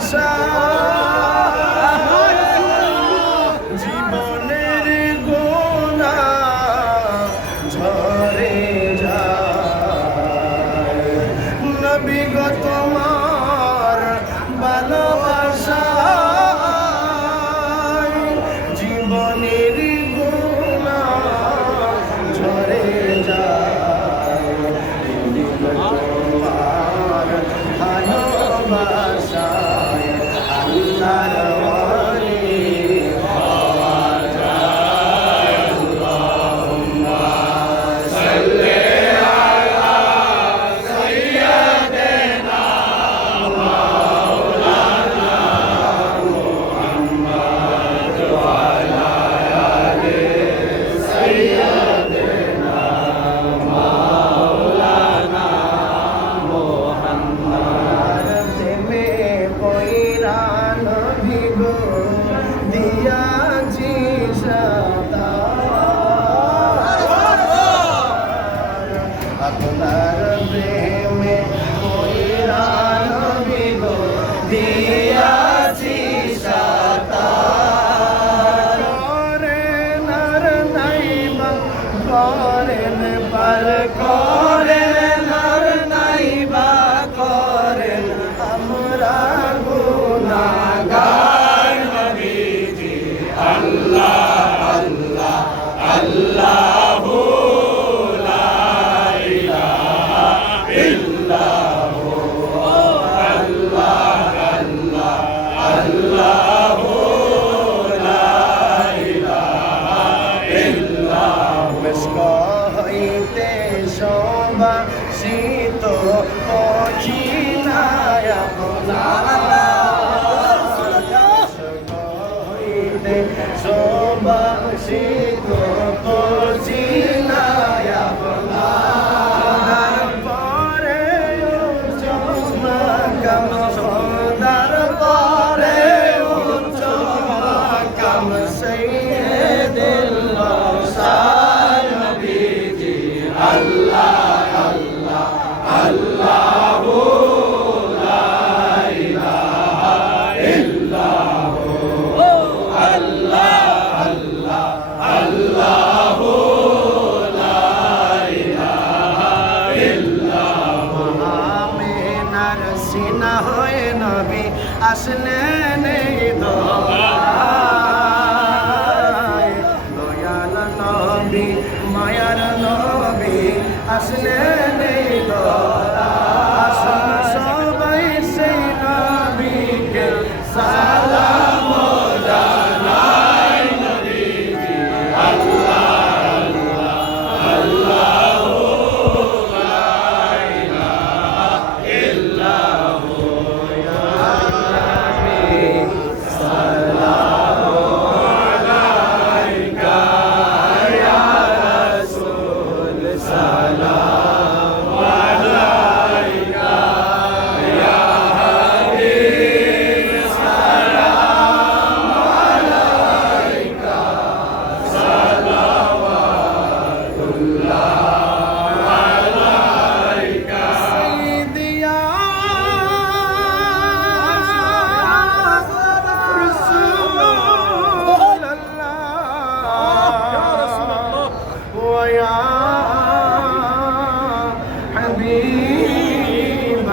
伤 자. assim é. salam.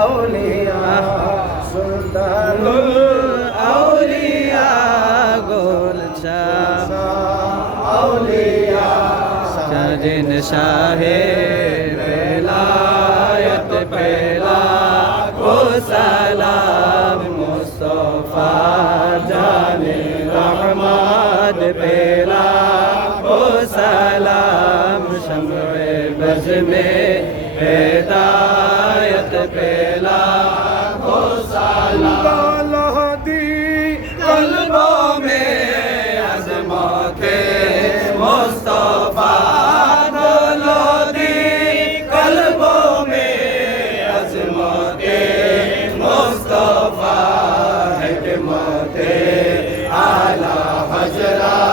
اولیاء سلطان الاولیاء گل شاہ اولیاء ساجن شاہ ولایت پہلا کو سلام مصطفیٰ جان رحمت پہلا کو سلام شمع بز میں پیدا Hazrat